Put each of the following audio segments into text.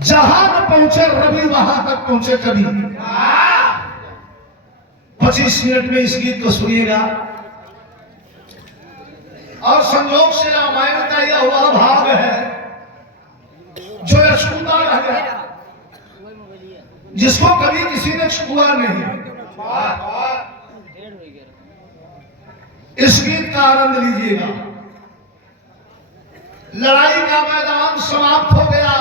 जहां न पहुंचे रवि वहां तक पहुंचे कभी। 25 मिनट में इस गीत को सुनिएगा। और संयोग से रामायण का यह हुआ भाग है जो अछूता रह गया, जिसको कभी किसी ने छुआ नहीं। इस गीत का आनंद लीजिएगा। लड़ाई का मैदान समाप्त हो गया,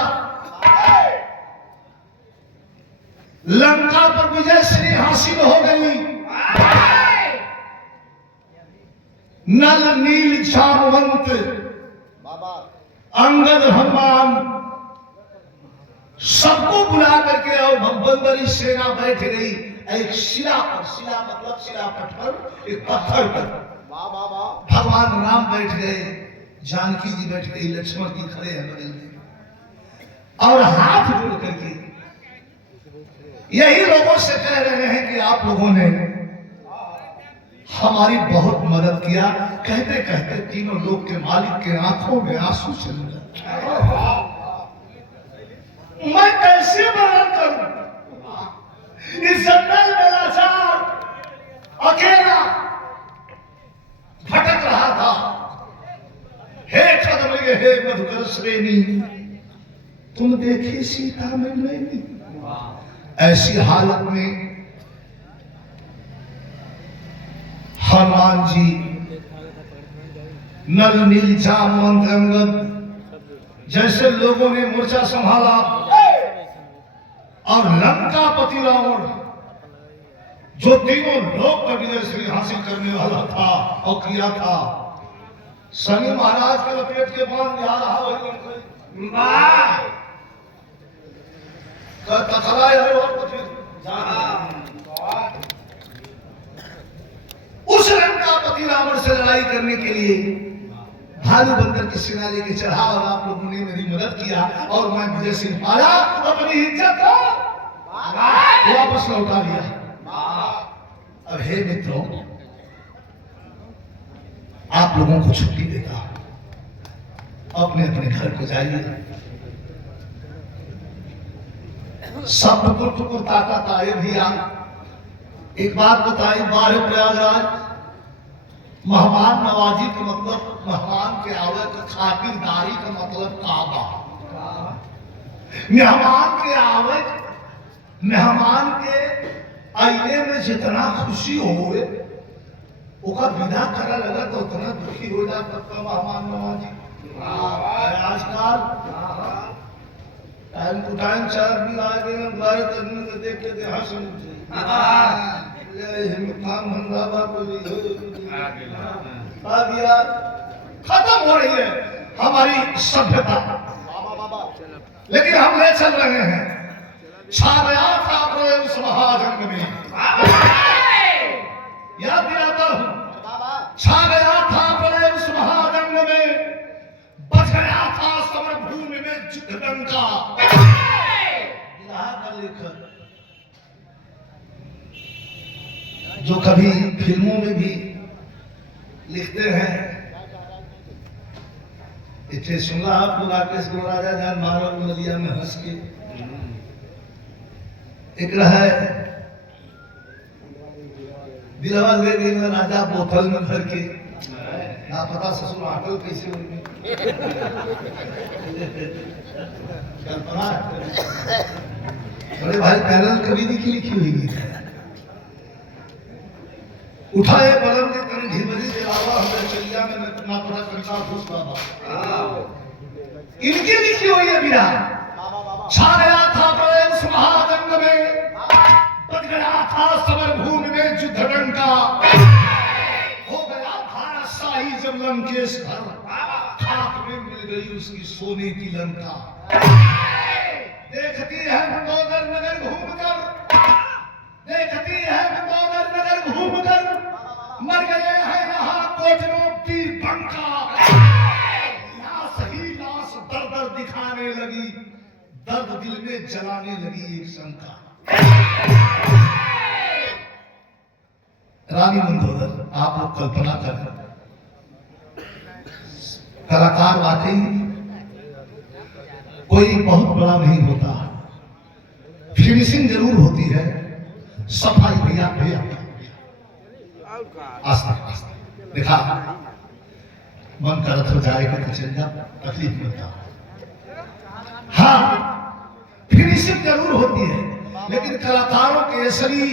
लंका पर विजय श्री हासिल हो गई। नल नील जामवंत अंगद हनुमान सबको बुला करके और भगवंतरी सेना बैठ गई एक शिला पर। शिला मतलब शिलापट पर, एक पत्थर पर भगवान राम बैठ गए, जानकी जी बैठ गई, लक्ष्मण जी खड़े हैं बगल में और हाथ जोड़ करके यही लोगों से कह रहे हैं कि आप लोगों ने हमारी बहुत मदद किया। कहते कहते तीनों लोग के मालिक के आंखों में आंसू चल गए। मैं कैसे वर्णन करूं इस जंगल में लाचार अकेला भटक रहा था। हे खदमगे हे मधुकर श्रेणी, तुम देखी सीता में नहीं। ऐसी हालत में हनुमान जी नल नील जामवंत अंगद जैसे लोगों ने मोर्चा संभाला और लंकापति रावण जो तीनों लोक का विजय श्री हासिल करने वाला था और किया था, शनि महाराज के लपेट के बांध जा रहा उस लंकापति रावण से लड़ाई करने के लिए भालू बंदर की सेना लेके चढ़ा और आप लोगों ने मेरी मदद किया और मैं विजय सिंह पाया, अपनी इज्जत को वापस लौटा लिया। अब हे मित्रों, आप लोगों को छुट्टी देता, अपने अपने घर को जाइए। सब टुकुर ताकत आए भैया। एक बात बताई, बारह प्रयागराज मेहमान नवाजी का मतलब मेहमान के आवे का, खातिरदारी का मतलब काबा। मेहमान के आवे, मेहमान के आईने में जितना खुशी होए ओका विदा करा लगा तो उतना दुखी हो जाता था मेहमान नवाजी। आजकल टाइम टू टाइम चार भी आ गए, बारह तक को देख के देहा सुन काम धंधा खत्म हो रही है हमारी सभ्यता, लेकिन हम ले चल रहे हैं। छा गया था प्रेम उस महाजंग में, याद दिलाता हूं, छा गया था प्रेम उस महाजंग में, बच गया था समर भूमि में युद्ध डंका। लेखक जो कभी फिल्मों में भी लिखते हैं, इतने सुना आप लोग राकेश राजा जान मानव नदिया में हंस के एक रहा है दिलवा ले गई राजा बोतल में भर के, ना पता ससुर आटल कैसे होगी। कल्पना बड़े भाई पैरल कवि की लिखी हुई गीत है। उठाए बलम के तन ढिमरी के अलावा हमने चलिया में ना पता कंचा घुस बाबा, इनकी लिखी हुई है बिना। छा गया था प्रेम उस महाजंग में, बच गया था समर भूमि में युद्ध डंका। हो गया भारत शाही जब लंकेश घर, खाक में मिल गई उसकी सोने की लंका। देखती है मंदोदर नगर घूमकर, देखती है मंदोदर नगर घूमकर, मर गए हैं यहाँ कोटरों की बंका। लाश ही लाश दर दर दिखाने लगी, दर्द दिल में जलाने लगी एक शंका। रानी मंदोदर, आप लोग कल्पना करें, कलाकार वाकई कोई बहुत बड़ा नहीं होता, फिनिशिंग जरूर होती है, सफाई भैया भैया आस्ते आस्ते देखा मन करत हो जाएगा तो चल जा, तकलीफ मिलता। हाँ फिनिशिंग जरूर होती है, लेकिन कलाकारों के असली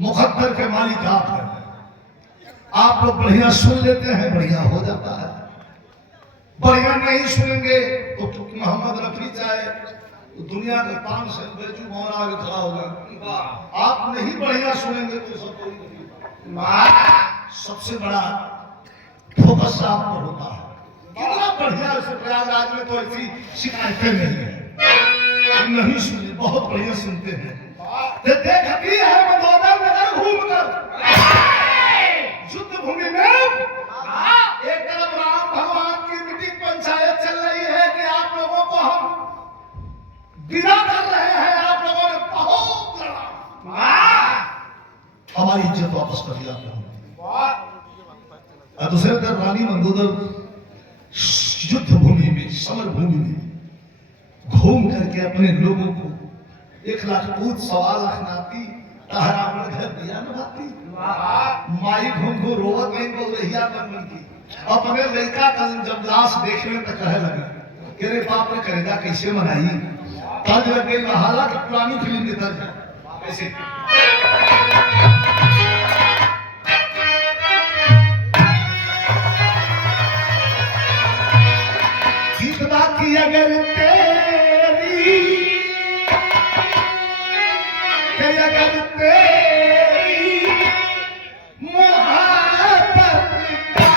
मुकद्दर के मालिक आप हैं। आप लोग बढ़िया सुन लेते हैं, बढ़िया हो जाता है। बढ़िया नहीं सुनेंगे तो मोहम्मद रफी चाहे तो दुनिया के 500 बेचू मोहर आगे खड़ा होगा। आप नहीं बढ़िया सुनेंगे तो सब कोई सबसे बड़ा फोकस आप पर होता है। कितना बढ़िया से प्रयागराज में तो ऐसी शिकायतें नहीं है, नहीं सुने, बहुत बढ़िया सुनते हैं। देखती है मंदोदर नगर घूमकर युद्ध भूमि में एक तरफ राम भगवान की मीटिंग पंचायत चल रही है कि आप लोगों को हम विदा कर रहे हैं, आप लोगों ने बहुत लड़ा, हमारी इज्जत वापस कर दिया। और दूसरे तरफ रानी मंदोदर युद्ध भूमि में, समर भूमि में घूम करके अपने लोगों को 1 लाख पूत 1.25 लाख नाती तारा घर दिया नभाती, माई घूम घूम रोवत नहीं बोल रहिया बन की अपने लड़का का जब लाश देखने तक कहे लगे कि रे बाप ने करेगा कैसे मनाई, तर्ज लग गई। हालांकि पुरानी फिल्म की तर्ज कैसे गीत बाकी अगर तेरी अगर तेरी मोहब्बत का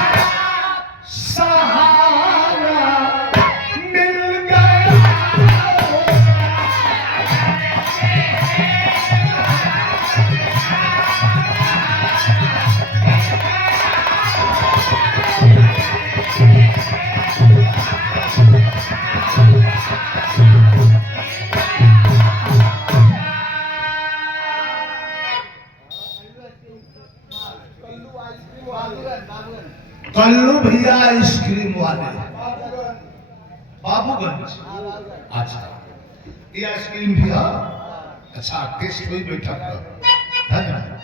सहारा मिल गया, कल्लू भैया आइसक्रीम वाले बाबूगंज। अच्छा ये आइसक्रीम भैया अच्छा टेस्ट हुई, बैठा धन्यवाद।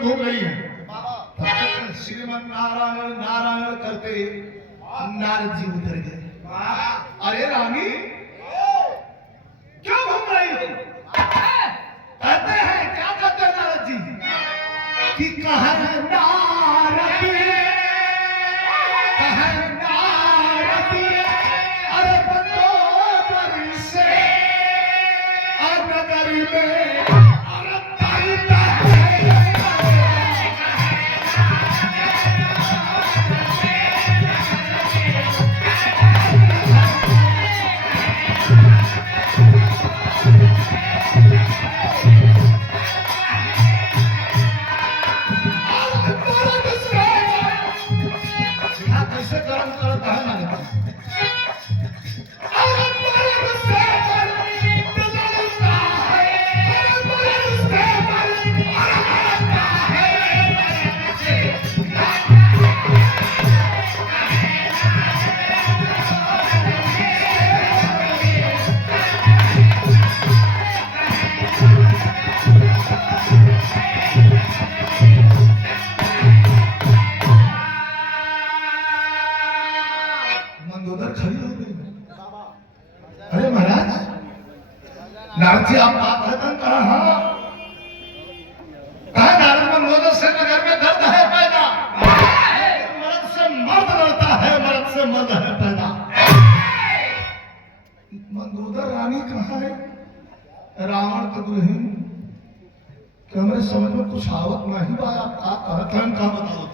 घूम रही है, श्रीमन नारायण नारायण करते नारद जी उतर गए। अरे रानी क्यों घूम रही हो? कहते हैं क्या कहते हैं नारद जी कि कहे नारद अरे मंदोदर से नगर में नारद जी आप बात है कहा नारद मंदोदर से नगर में दर्द है पैदा, मर्द से मर्द लड़ता है, मर्द से मर्द है पैदा। मंदोदर रानी कहा है रावण के दुल्हन कि हमारे समझ में कुछ आवत नहीं बा, आप का कहत हैं का बताओ।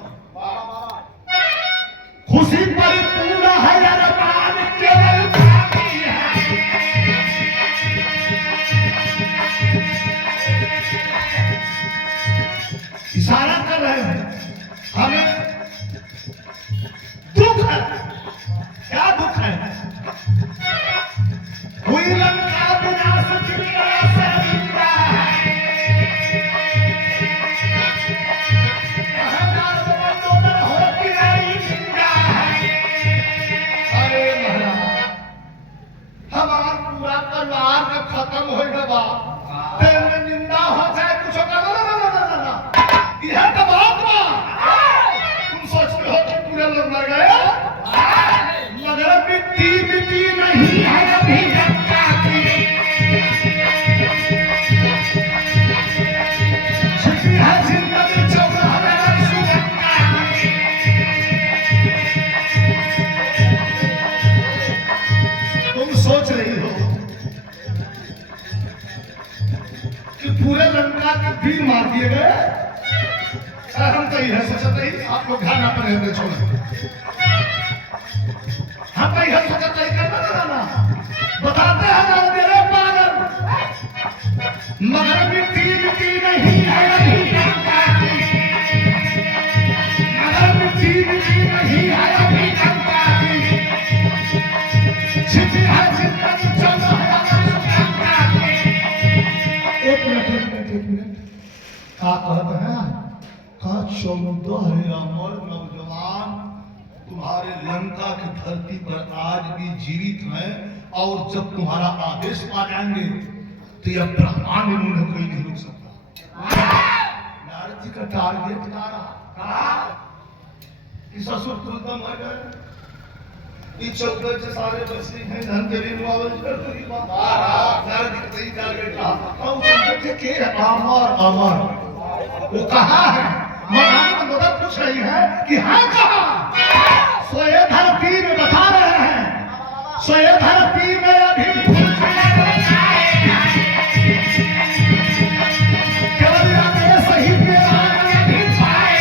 उसी पर पूरा है अरमान केवल बाकी है। इशारा कर रहे हैं हमें दुख है। क्या दुख है? हुई लंका विनाश की शर्मिंदा है। परिवार में खत्म हो गया तेरे में निंदा हो जाए कुछ होगा ना यह तो बात बा। तुम सोचते हो कि पूरे लोग मर गए मगर मिट्टी मिट्टी नहीं है अभी लंका की। छिपी है जिंदगी 14 वर्ष लंका की। तुम सोच रही हो पूरे लंका के वीर मार दिए गए। हम तो यह सोचते ही आप लोग ध्यान पर रहते छोड़े। हम तो यह सोचते ही करना ना बताते हैं ना मेरे पागल मगर मिट्टी मिट्टी नहीं है अभी लंका की। मगर मिट्टी मिट्टी नहीं है अभी लंका की। छिपी है जिंदगी 14 वर्ष लंका की। एक मिनट क्या कहते हैं? का 14 अमर नौजवान तुम्हारे लंका की धरती पर आज भी जीवित हैं और जब तुम्हारा आदेश पा जाएंगे तो यह ब्रह्मांड में उन्हें कोई नहीं रोक सकता। नारद जी का टारगेट क्या रहा कि ससुर तुरंत मर गए। ये 14 से सारे बच्चे हैं धन के लिए मुआवजा कर दूंगी नारद जी का सही टारगेट रहा। और समझते के अमर अमर वो कहाँ है? महारानी मंदोदर पूछ रही है कि हाँ कहाँ? सोए धरती में बता रहे हैं। सोए धरती में अभी केवल आपने सही पे अभी पाए।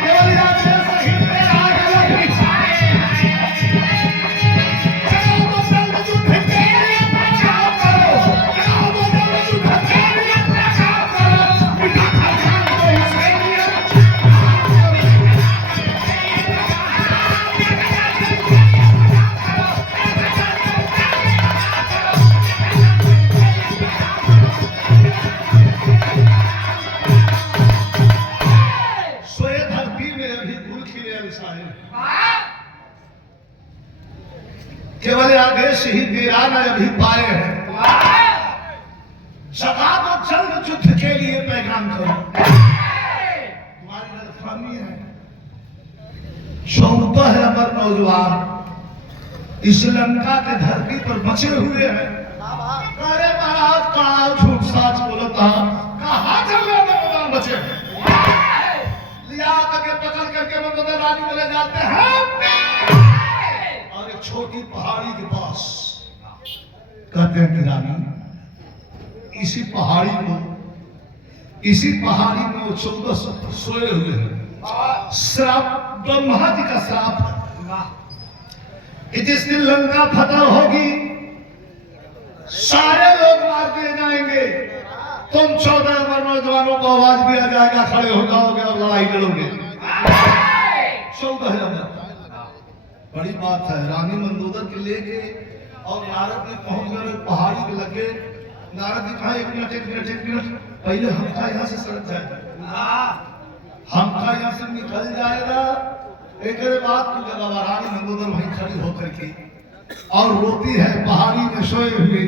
केवल आपने सही पे अभी पाए। चलो तो जल्द युद्ध के लिए प्रचार करो। चलो तो जल्द युद्ध के लिए प्रचार करो। बिना खजान को सैन्य सोए धरती में अभी फूल खिले अविसाए। केवल आदेश ही वीरान अभी पाए हैं। जगा दो जल्द युद्ध के लिए पैगाम करो। तुम्हारी गलतफहमी है। 14 अमर नौजवान इस लंका के धरती पर बचे हुए हैं। अरे महाराज कहा झूठ साच बोलता कहा चल रहे बचे लिया करके पकड़ करके मंदोदर रानी बोले जाते हैं और एक छोटी पहाड़ी के पास कहते हैं कि रानी इसी पहाड़ी में वो 14 सोए हुए हैं। श्राप ब्रह्मा जी का श्राप है कि जिस दिन लंका फतह होगी सारे लोग मार दिए जाएंगे। तुम 14 अमर नौजवानों को आवाज दिया जाएगा खड़े हो जाओगे और लड़ाई लड़ोगे। 14 अमर बड़ी बात है। रानी मंदोदर के लेके और नारद जी पहुंच गए पहाड़ी के लगे। नारद जी कहा एक मिनट पहले हमका यहाँ से सड़क जाएगा। हमका यहाँ से निकल जाएगा। एक बात की जगह रानी मंदोदर वहीं खड़ी होकर के और रोती है पहाड़ी में सोए हुए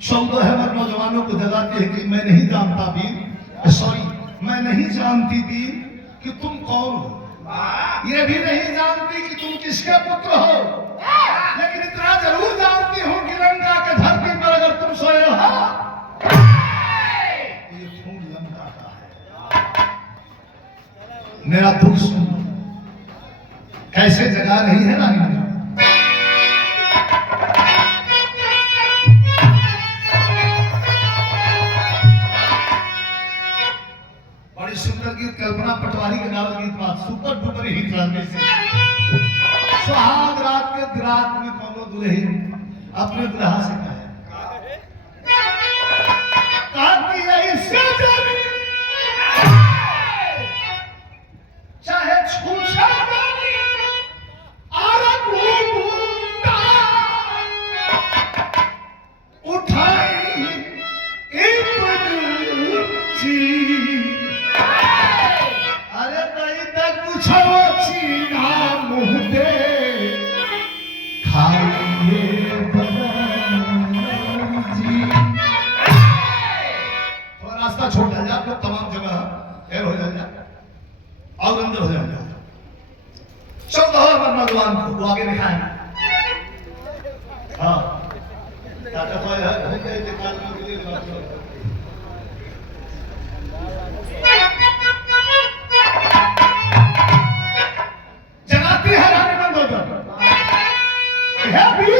14 अमर नौजवानों को जगाती है कि मैं नहीं जानता वीर सॉरी मैं नहीं जानती वीर कि तुम कौन हो। ये भी नहीं जानती कि तुम किसके पुत्र हो। लेकिन इतना जरूर जानती हूं कि लंका के धरती पर अगर तुम सोए हो ये खून लंका का है। मेरा दुख सुन कैसे जगा रही है रानी। बड़ी सुंदर गीत कल्पना पटवारी के गावल गीत बात सुपर डुपर ही करने से सुहाग रात के रात में कोनो दुल्हन अपने दुल्हा से कहे ताकि ऐसे जाने चाहे छूछा जाने आरब मुंडा उठाई एक बदूची अरे नहीं तक कुछ चीना मुंह दे खाइए रास्ता छोड़ जाए आप लोग तमाम जगह एर हो जाए और अंदर हो जाए 14 भगवान को वो आगे दिखाए हाँ ताकत है काल के लिए जगाती है रानी मंदोदर है भी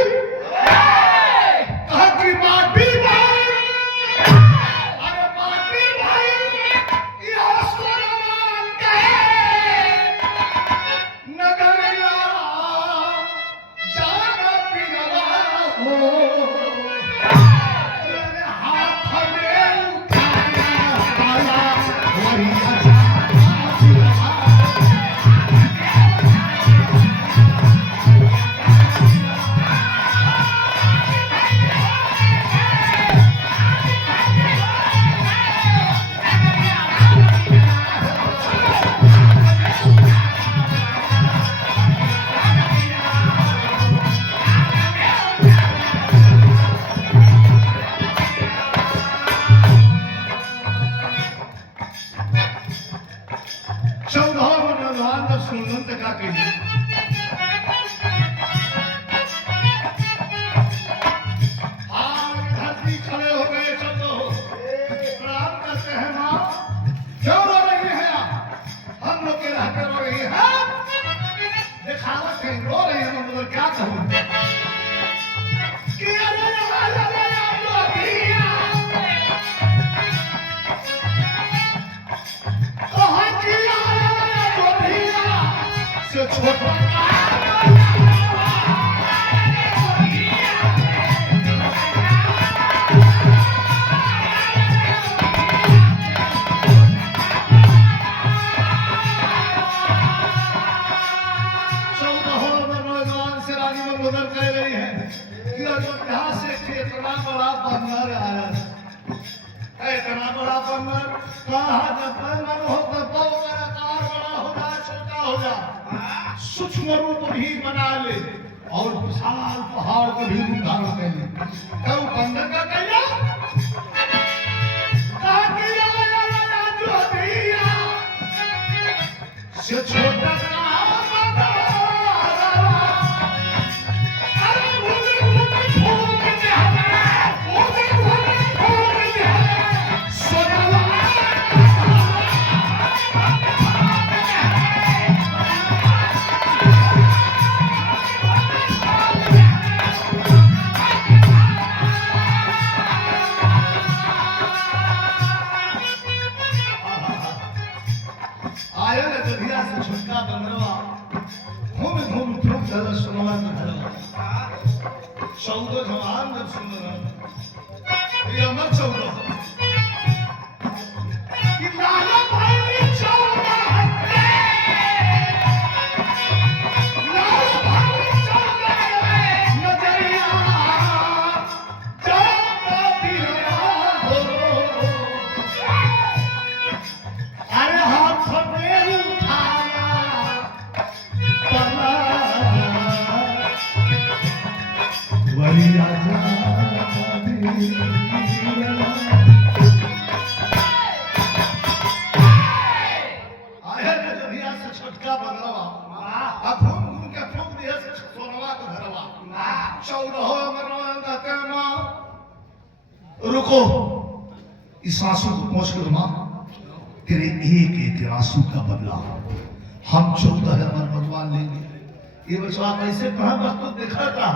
कहा कि माटी सूक्ष्म रूप भी बना ले और विशाल पहाड़ को भी रूप धारण कर ले तब बंधन का कैया से छोटा चौदह जवान जब सुंदर ये अमर चौदह लाला भाई चौदह लाला भाई चौदह नजरिया जाता पिया हो अरे हाथ में उठाया पला वही छटका बदलवा अब घूम घूम के फूक दिया से सोनवा को धरवा 14 मरवा कहते मां रुको इस आंसू को पहुंच कर मां तेरे एक एक आंसू का बदला हम 14 अमर भगवान लेंगे। ये बच्चा कैसे कहां वस्तु देखा था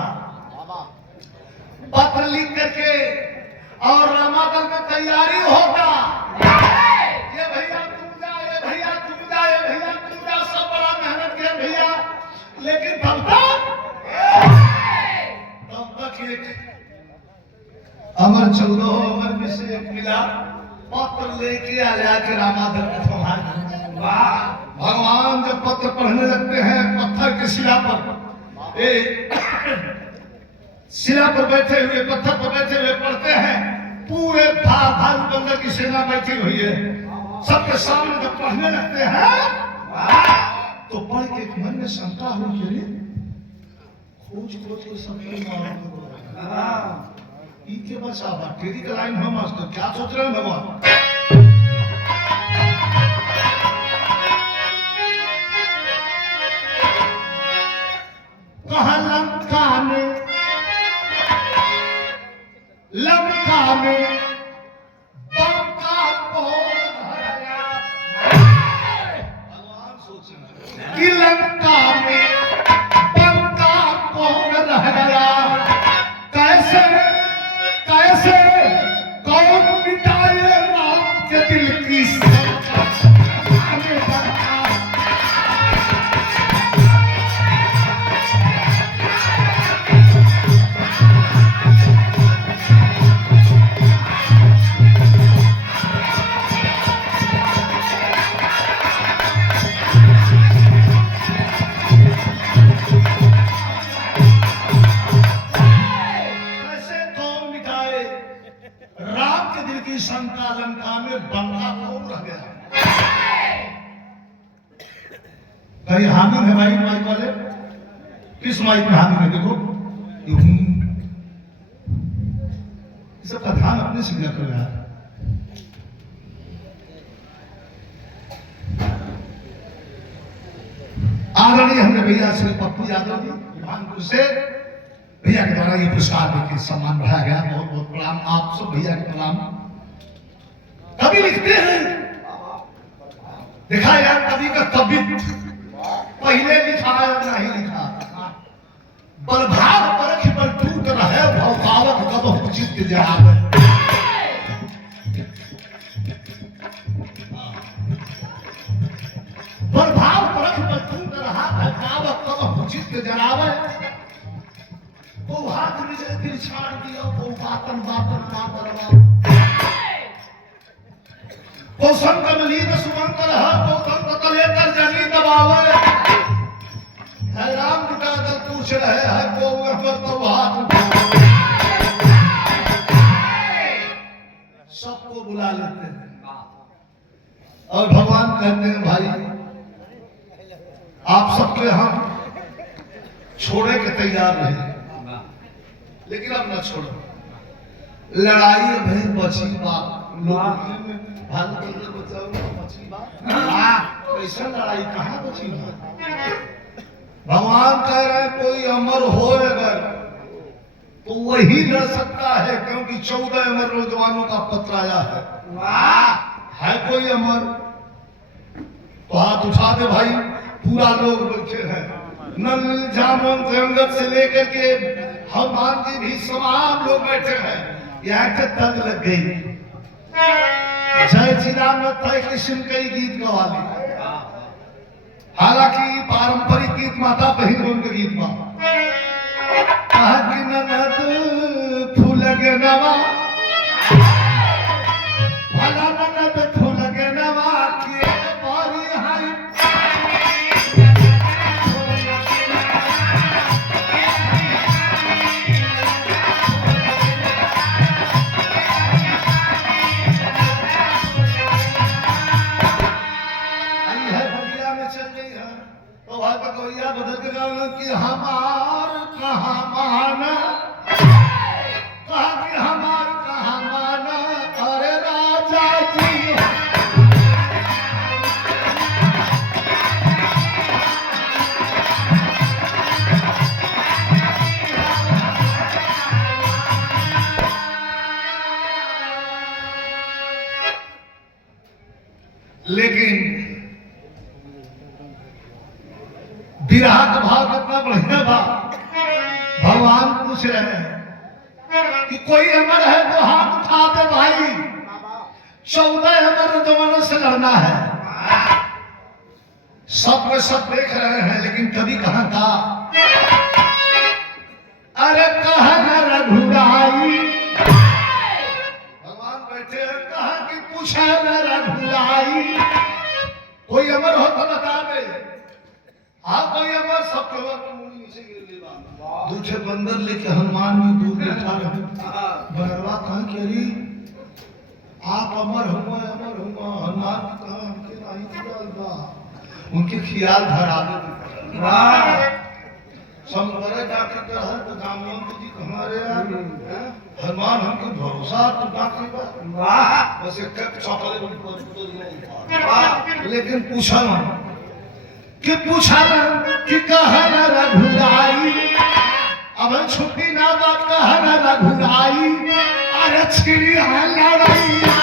पत्र लिख करके और रामादल में तैयारी होगा ये भैया तुम जा ये भैया तुम जा ये भैया तुम जा सब बड़ा मेहनत लेकिन तब तक एक अमर 14 अमर में से एक मिला, पत्र लेके आया कि रामाधर के संभाल। भगवान जब पत्र पढ़ने लगते हैं पत्थर की शिला पर, शिला पर बैठे हुए, पत्थर पर बैठे हुए पढ़ते हैं, पूरे भालू बंदर की सेना बैठी हुई है, सबके सामने जब पढ़ने लगते हैं तो पढ़ के मन में शंका हुई, खोज खोज के सब के बचावा तेरी का लाइन हम मास्टर क्या सोच रहे हैं भगवान। कहा लंका में बंका को भगवान सोच रहे कि लंका में बंका कौन रह गया, कैसे कैसे कौन मिटाए राम के दिल की शंका। शंका लंका में बंका कौन रह गया। कहीं हामिद है भाई माइक वाले, किस माइक में हामिद है देखो, सबका ध्यान अपने से रखो यार। आदरणीय हमने भैया श्री पप्पू यादव जी भानपुर से भैया के द्वारा ये पुरस्कार देकर सम्मान बढ़ाया गया, बहुत बहुत प्रणाम आप सब भैया के प्रणाम। कवि लिखते हैं, देखा यार कवि का कवि पहले लिखा है नहीं लिखा, बलभाव परख पर टूट रहे भवकावक कब चित्त जरावे। बलभाव परख पर टूट रहा भवकावक कब चित्त जरावे। वो हाथ निजे दिल छाड़ दिया वो बातन बातन बातन वो संकमलीन सुमंतर है वो संत कलेतर जनी दबावे। है राम जुटा दल पूछ रहे हैं वो अहमद तो हाथ सबको बुला लेते हैं और भगवान कहते हैं भाई आप सबके हम छोड़े के तैयार रहे, लेकिन अब न छोड़ो। लड़ाई भई बची बात लोग कैसा लड़ाई कहाँ बची बात। भगवान कह रहे हैं कोई अमर हो अगर तो वही लड़ सकता है, क्योंकि 14 अमर नौजवानों का पत्र आया है कोई अमर तो हाथ उठा दे भाई। पूरा लोग बैठे हैं, नल जामुन जंगत से लेकर के हनुमान जी भी तमाम लोग बैठे हैं। यहाँ के तंग लग गई, जय श्री राम तय किस्म कई गीत गवा ली, हालांकि पारंपरिक गीत माता बहन के गीत में कहा कि ननद फूल के नवा भला ननद फूल के नवा के बारी हाई। बदल के गाना कि हमार कहाँ माना, कहा कि हमार कहाँ माना। अरे राजा जी लेकिन विरह का भाव कितना बढ़िया भाव। भगवान पूछ रहे हैं कि कोई अमर है तो हाथ उठा दे भाई, 14 अमर जवानों से लड़ना है। सब में सब देख रहे हैं, लेकिन कभी कहाँ का अरे कहा न रघुराई, भगवान बैठे हैं कहा कि पूछा न रघुराई। कोई अमर हो तो बता दे। हाँ कोई अमर, सब केवल नीचे गिर ले। दूठे बंदर लेके हनुमान जी दूर बैठा रहे। बरवा कहा कि अरे आप अमर हुआ हनुमान जी कहा हमके नहीं ख्याल बा, उनके ख्याल धरा दे। समुद्र जाके कहा तो जामवंत जी हमारे यार हनुमान हमको भरोसा तो बाकी बा, बस एक चौपले लेकिन पूछा ना कि कहा न रघुराई, अब छुट्टी ना बात कहा न रघुराई। अरे छिड़िया लड़ैया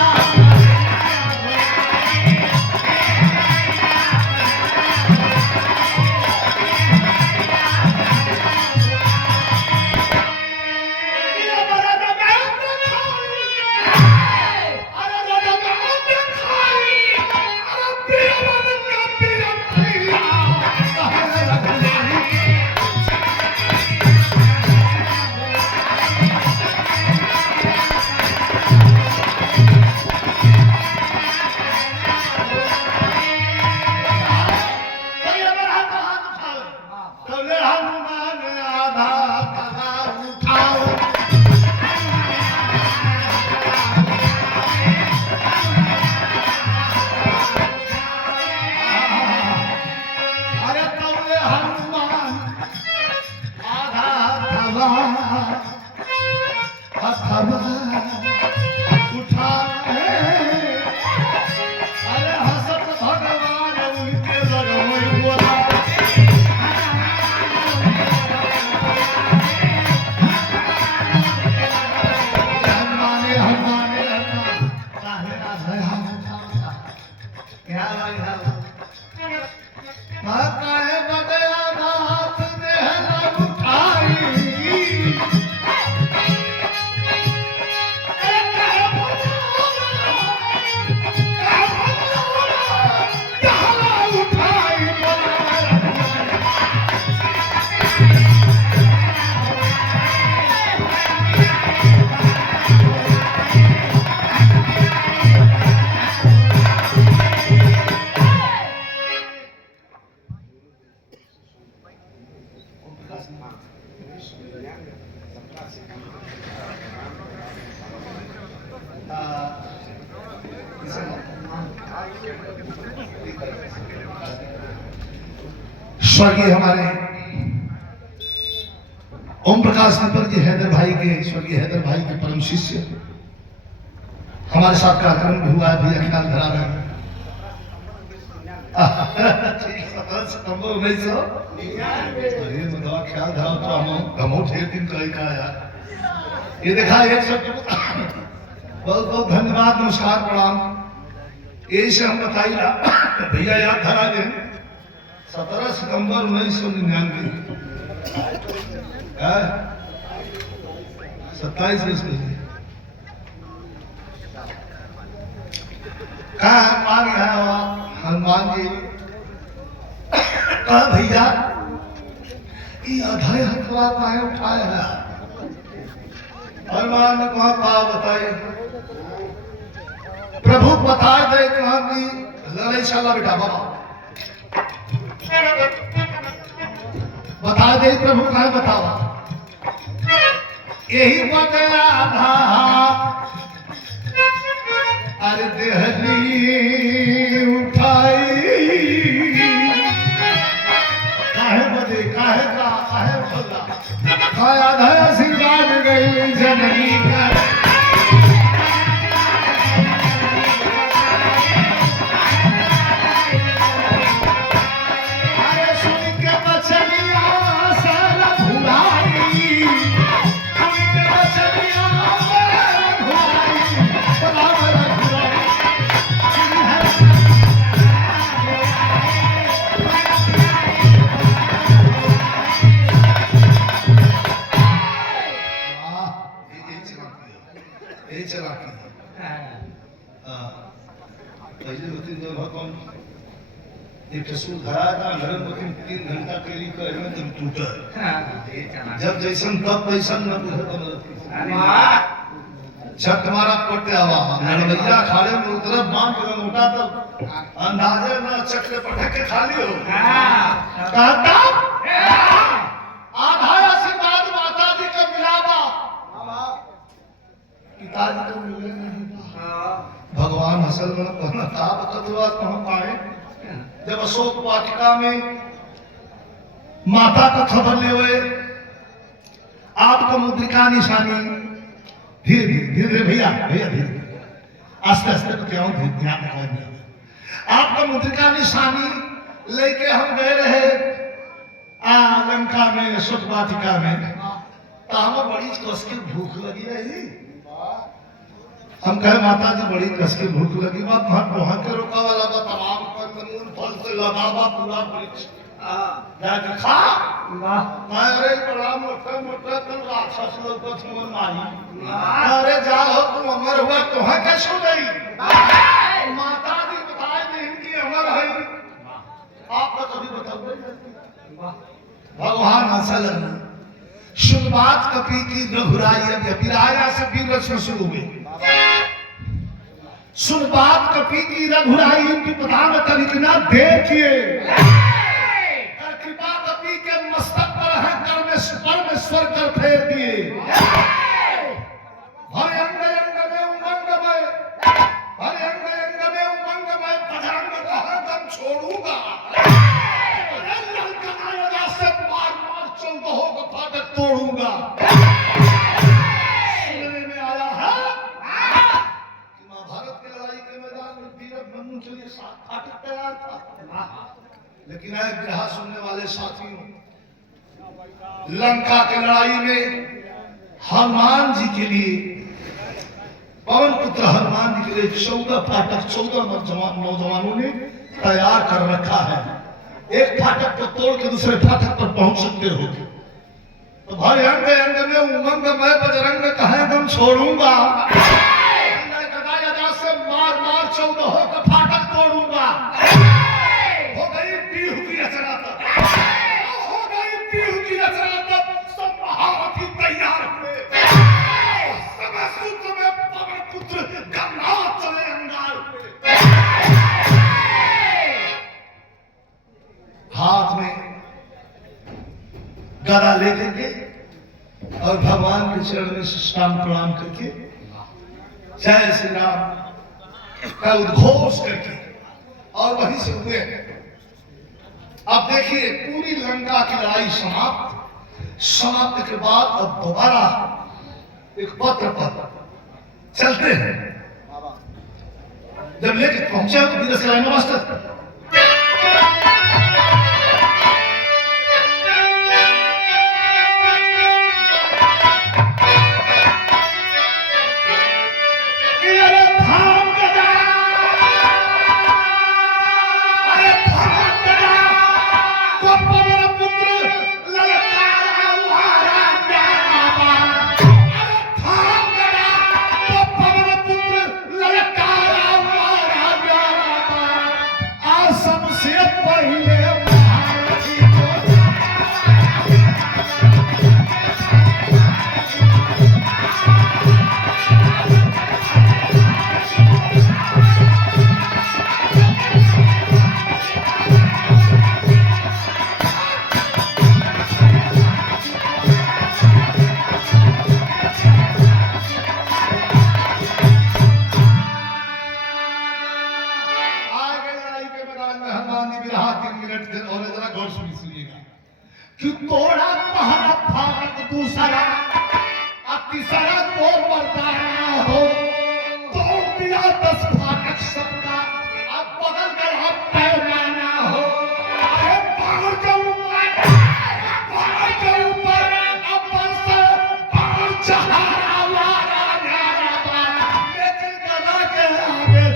स्वर्गीय हमारे ओम प्रकाश नंबर जी हैदर भाई के, स्वर्गीय हैदर भाई के परम शिष्य हमारे साथ कार्यक्रम भी हुआ भी ख्याल धरा रहे हैं। 17 1900 अरे मतलब ख्याल धरा तो हम ढेर दिन का यार ये देखा एक सब बहुत बहुत धन्यवाद, नमस्कार, प्रणाम। यही से हम बताइए भैया याद धरा दें 17 सितंबर 1999 27 वर्ष पहले कहा मान गया हनुमान जी कहा भैया ये आधा हथवा पाए उठाया है। हनुमान ने कहा कहा बताइए प्रभु बता दे कहा कि लड़ाई शाला बेटा बाबा बता दे प्रभु कहा बतावा यही बतला था। अरे देहली उठाई काहे बदे काहे का काहे भला काया आधा आशीर्वाद गई जननी का। एक सूल धरा था घर में 3 घंटा के लिए कह में तुम टूटा जब जैसन तब वैसन न बुझत छत तुम्हारा पट्टे हवा नड़वैया खाड़े में उतरब बांध के मोटा तब अंदाजे न चक्र पटक के खाली हो कहता आधा आशीर्वाद माता जी का मिलावा पिताजी को मिले नहीं भगवान हसल में कहना था बकतवा कहां पाए जब अशोक वाटिका में माता का खबर ले हुए आपको मुद्रिका निशानी धीरे धीरे भैया धीरे आस्ते आस्ते तो क्या हूं ध्यान आपका मुद्रिका निशानी लेके हम गए रहे लंका में अशोक वाटिका में तो हमें बड़ी कस की भूख लगी रही हम कहे माता जी बड़ी कस की भूख लगी बात वहां के रोका वाला बा तमाम कंदमूल फल से लगा बा पूरा वृक्ष जाके खा मैं अरे बड़ा मोटा मोटा कल राक्षस लोग को छमन मारी अरे जाओ तुम अमर हुआ तो है कैसे गई माता जी बताए नहीं कि अमर है आप तो कभी बताओ भगवान असल शुरुआत कपी की रघुराई विराया से वीर रचना शुरू हुई शुरुआत कपी की रघुराई उनकी प्रधान तनिकना देखिए कृपा कपी के मस्तक पर है कर में स्वर कर फेर दिए हर अंग अंग में उमंगमय हर अंग अंग में उमंगमय बजरंग कहा दम छोड़ूंगा अरे ललकनाया से मार मार चौदहों का फाटक तोड़ूंगा सुनने में आया है कि महाभारत की लड़ाई के मैदान में वीर अभिमन्यु के लिए फाटक तैयार था लेकिन आए ग्रह सुनने वाले साथियों लंका की लड़ाई में हनुमान जी के लिए पवन पुत्र हनुमान जी के लिए 14 फाटक 14 नौजवानों ने तैयार कर रखा है एक फाटक को तोड़ के दूसरे फाटक पर पहुंच सकते हो तो भाई अंग अंग में उमंग मैं बजरंग कहे दम छोड़ूंगा से मार मार 14 का फाटक तोड़ूंगा हो गई पीहू की रचना तब हो गई पीहू की रचना तब सब महारथी तैयार हुए समय सूत्र में पवन पुत्र गन्नाथ चले अंगार हुए हाथ में गदा लेकर के और भगवान के चरण में साष्टांग प्रणाम करके जय श्री राम का उद्घोष करके और वहीं से हुए अब देखिए पूरी लंका की लड़ाई समाप्त के बाद अब दोबारा एक पत्र पर चलते हैं जब लेके पहुंचे तो वीर से नमस्ते कि तोड़ा पहला फाटक दूसरा तीसरा को मरदाना हो तोड़ दिया 10 फाटक सबका अब बगल गया पैमाना हो अरे पहाड़ के ऊपर अपन से पहाड़ चढ़ा वाला नारा लेकिन गदा के आगे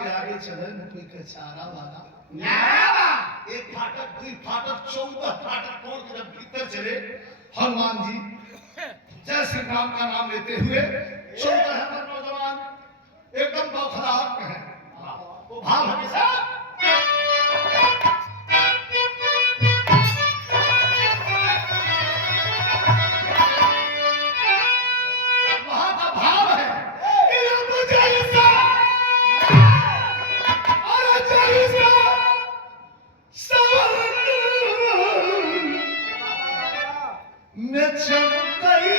के आगे चले न कोई के चारा वाला एक फाटक 2 फाटक 14 फाटक तोड़ के जब भीतर चले हनुमान जी जय श्री राम का नाम लेते हुए 14 हमर नौजवान एकदम बौखलाहट में है वो भाव हमेशा वहां का भाव है कि अब जैसा और जैसा मैं चमकई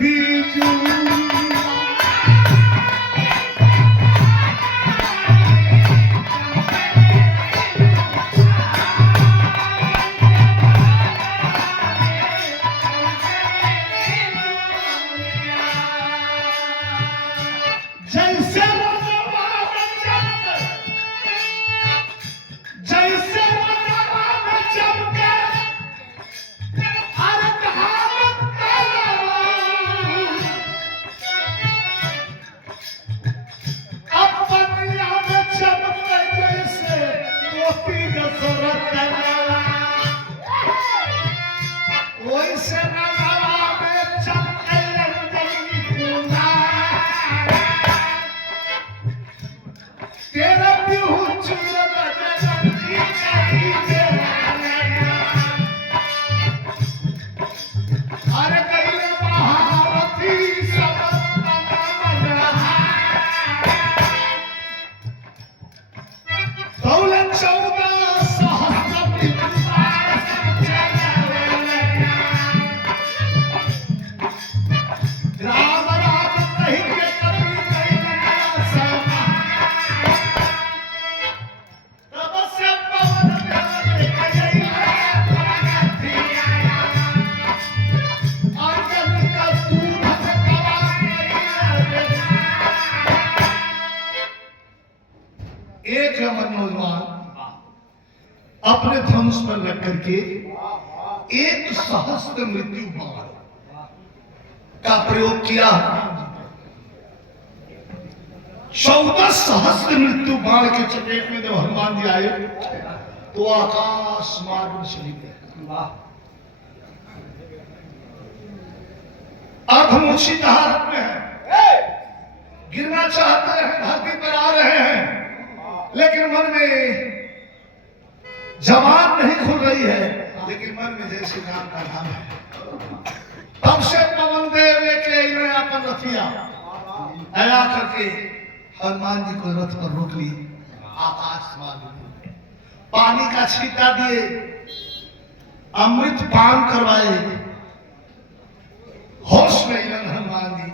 बीजू एक नौजवान अपने धनुष पर रख करके एक सहस्त्र मृत्यु बाण का प्रयोग किया 14 सहस्त्र मृत्यु बाण के चपेट में जब हनुमान जी आए तो आकाश मार्ग में चली गए अर्धमूर्छित हालत में है गिरना चाहते हैं धरती पर आ रहे हैं लेकिन मन में जबान नहीं खुल रही है लेकिन मन में जय श्री राम का नाम है तब से पवन देव लेके इन्हें अपन रथिया आया करके हनुमान जी को रथ पर रोक ली आकाश मार्ग पानी का छींटा दिए अमृत पान करवाए होश में हनुमान जी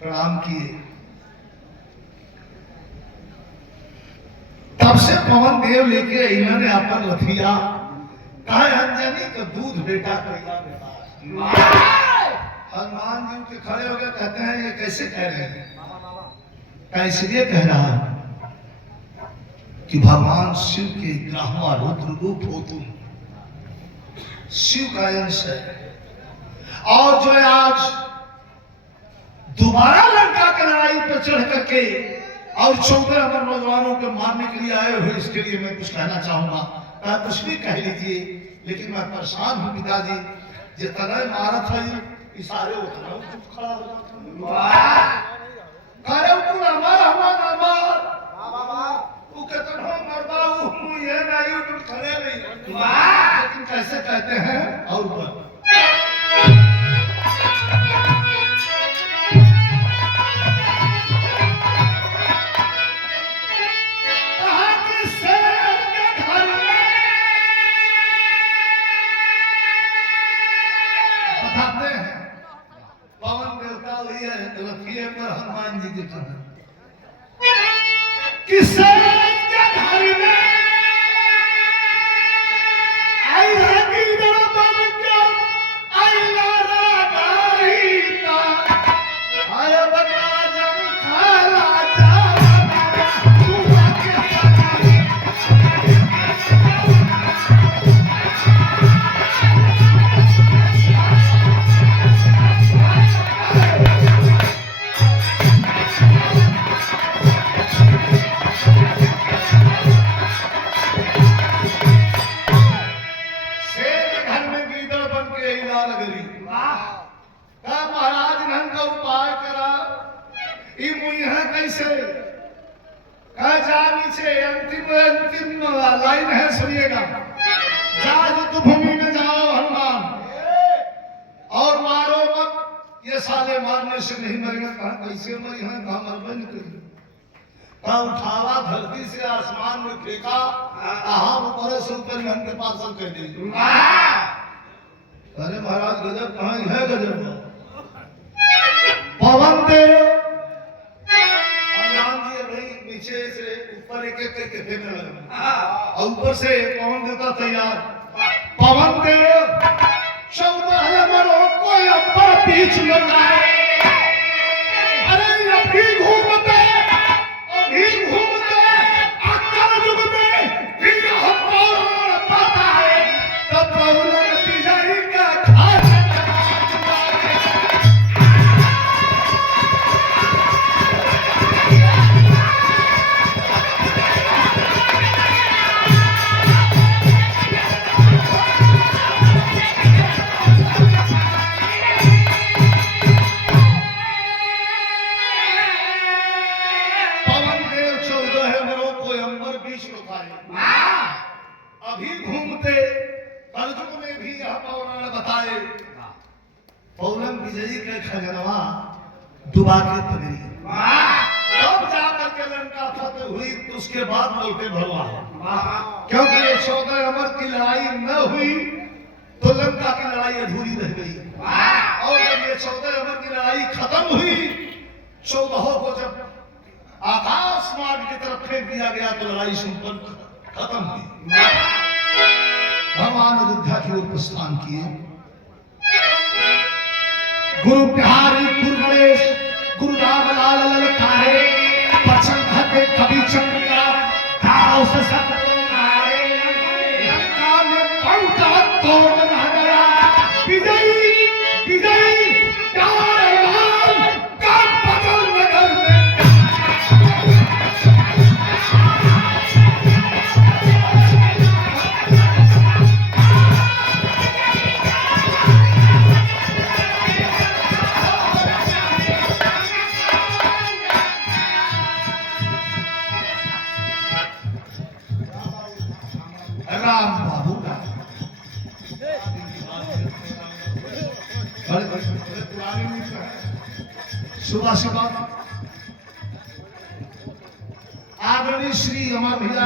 प्रणाम किए तब से पवन देव लेके इन्होंने अपन रथिया कहा अंजनी का दूध बेटा करेगा हनुमान जी के खड़े हो गए कहते हैं ये कैसे कह रहे हैं इसलिए कह रहा है कि भगवान शिव के ग्राहवा रुद्र रूप हो तुम शिव का अंश है और जो आज दोबारा लंका की लड़ाई पर चढ़ करके और 14 अमर नौजवानों को मारने के लिए आए हुए इसके लिए मैं कुछ कहना चाहूंगा कुछ भी कह लीजिए लेकिन मैं परेशान हूँ पिताजी जितना मारत है इशारे उतना खड़ा हो लेकिन कैसे कहते हैं और हनुमान जी के कहना किसे के घर में आई है गिरधर बन के आई लारा गारीता आय बना जब खाला जा तू आके हैं कैसे? कह जा नीचे, अंतिम लाइन है, सुनिएगा। जा युद्ध भूमि में जाओ हनुमान, और मारो मत, ये साले मारने से नहीं मरेगा। कहा कैसे मरी है? कहा मरबे नहीं करी। कहा उठावा धरती से आसमान में फेंका, हम ऊपर से ऊपर हम के पास सब कह दी। अरे महाराज गजब, कहाँ है गजब। पवन देव राम जी भाई नीचे से ऊपर एक एक करके फेंकने लगा, और ऊपर से पवन देवता तैयार। पवन देव 14 मरों को ऊपर बीच में लाए। अरे अभी घूमते अक्कर युग में फिर हम पौराण पता है, तब पौराण बिजली का खास अभी घूमते अर्जुन ने भी यह पौराण बताए। पौराण विजयी के खजनवा डुबा के पगड़ी, तब जाकर के लंका फतेह हुई। तो उसके बाद बोलते भगवान, क्योंकि ये 14 अमर की लड़ाई न हुई तो लंका की लड़ाई अधूरी रह गई। और जब ये 14 अमर की लड़ाई खत्म हुई, 14 को जब आकाश मार्ग की तरफ फेंक दिया गया तो लड़ाई संपन्न खत्म हुई। भगवान अयोध्या की ओर प्रस्थान किए। गुरु बिहारी, गुरु गणेश, गुरु रामलाल ललकारे, बचन घटे कवि चंद्रिका, घाव से सब मारे। लंका में पंखा तोड़ न गया, विजयी विजयी प्यारे राम का बदल नगर में। राम बाबू सुबह सुबह आदरणीय श्री अमर भैया